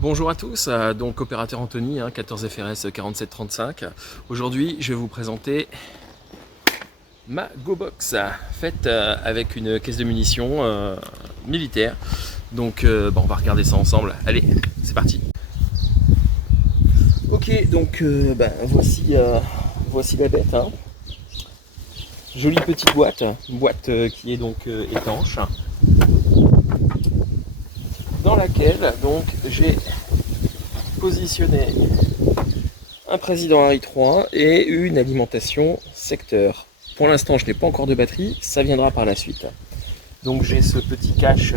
Bonjour à tous, donc opérateur Anthony, 14 FRS 4735. Aujourd'hui, je vais vous présenter ma GoBox faite avec une caisse de munitions militaire. Donc, on va regarder ça ensemble. Allez, c'est parti. Ok, donc voici la bête. Jolie petite boîte, une boîte qui est donc étanche, dans laquelle donc j'ai positionné un président Harry III et une alimentation secteur. Pour l'instant, je n'ai pas encore de batterie, ça viendra par la suite. Donc j'ai ce petit cache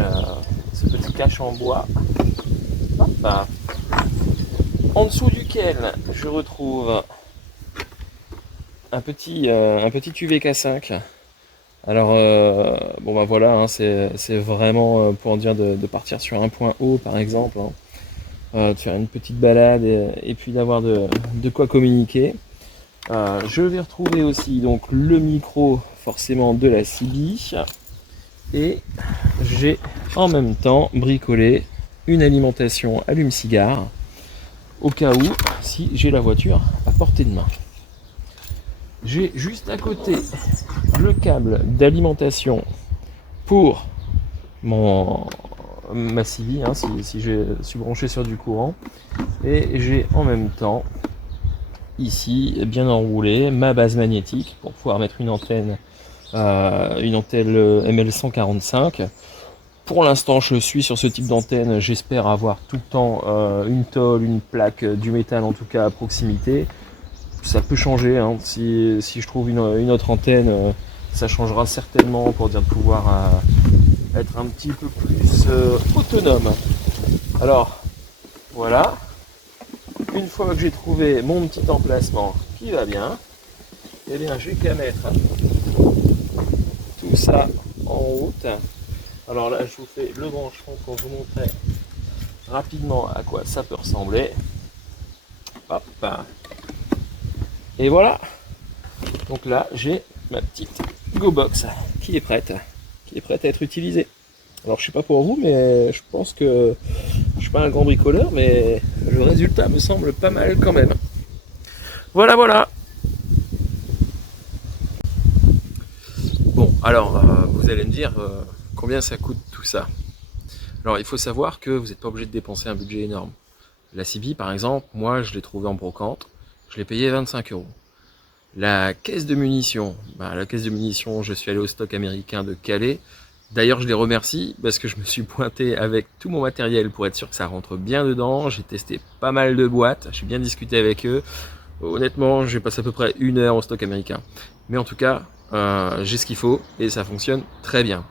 en bois, hop, en dessous duquel je retrouve un petit UVK5. Alors voilà, c'est vraiment pour dire de partir sur un point haut par exemple, de faire une petite balade et puis d'avoir de quoi communiquer. Je vais retrouver aussi donc le micro forcément de la CB et j'ai en même temps bricolé une alimentation allume-cigare au cas où si j'ai la voiture à portée de main. J'ai juste à côté le câble d'alimentation pour ma CB, si je suis branché sur du courant, et j'ai en même temps ici bien enroulé ma base magnétique pour pouvoir mettre une antenne ML145. Pour l'instant, je suis sur ce type d'antenne. J'espère avoir tout le temps une tôle, une plaque, du métal en tout cas à proximité. Ça peut changer, si je trouve une autre antenne, ça changera certainement pour dire de pouvoir être un petit peu plus autonome. Alors voilà, une fois que j'ai trouvé mon petit emplacement qui va bien, eh bien j'ai qu'à mettre tout ça en route. Alors là, je vous fais le branchement pour vous montrer rapidement à quoi ça peut ressembler. Hop. Et voilà. Donc là, j'ai ma petite GoBox qui est prête à être utilisée. Alors je sais pas pour vous, mais je pense que je suis pas un grand bricoleur, mais le résultat me semble pas mal quand même. Voilà. Bon, alors vous allez me dire combien ça coûte tout ça. Alors il faut savoir que vous n'êtes pas obligé de dépenser un budget énorme. La CB par exemple, moi je l'ai trouvé en brocante, je l'ai payé 25 €. La caisse de munitions, je suis allé au stock américain de Calais. D'ailleurs, je les remercie parce que je me suis pointé avec tout mon matériel pour être sûr que ça rentre bien dedans. J'ai testé pas mal de boîtes, j'ai bien discuté avec eux. Honnêtement, j'ai passé à peu près 1 heure au stock américain. Mais en tout cas, j'ai ce qu'il faut et ça fonctionne très bien.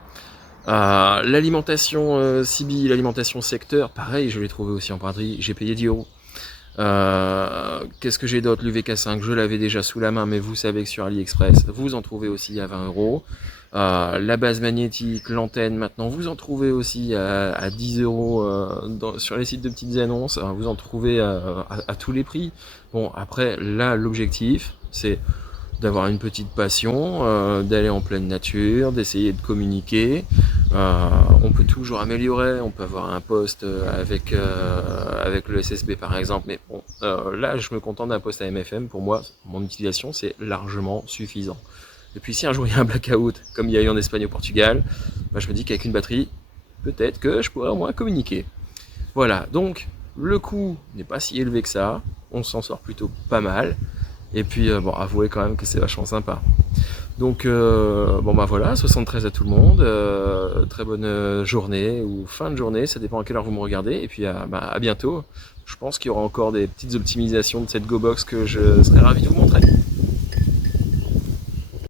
L'alimentation CB, l'alimentation secteur, pareil, je l'ai trouvé aussi en braderie, j'ai payé 10 €. Qu'est-ce que j'ai d'autre? L'UVK5, je l'avais déjà sous la main, mais vous savez que sur AliExpress, vous en trouvez aussi à 20 €. La base magnétique, l'antenne, maintenant, vous en trouvez aussi à 10 € sur les sites de petites annonces. Vous en trouvez à tous les prix. Bon, après, là, l'objectif, c'est d'avoir une petite passion, d'aller en pleine nature, d'essayer de communiquer. On peut toujours améliorer, on peut avoir un poste avec le SSB par exemple, mais bon, là je me contente d'un poste à MFM. Pour moi, mon utilisation c'est largement suffisant. Et puis si un jour il y a un blackout, comme il y a eu en Espagne au Portugal, je me dis qu'avec une batterie, peut-être que je pourrais au moins communiquer. Voilà, donc le coût n'est pas si élevé que ça, on s'en sort plutôt pas mal. Et puis, avouez quand même que c'est vachement sympa. Donc, voilà, 73 à tout le monde. Très bonne journée ou fin de journée, ça dépend à quelle heure vous me regardez. Et puis, à bientôt. Je pense qu'il y aura encore des petites optimisations de cette GoBox que je serai ravi de vous montrer.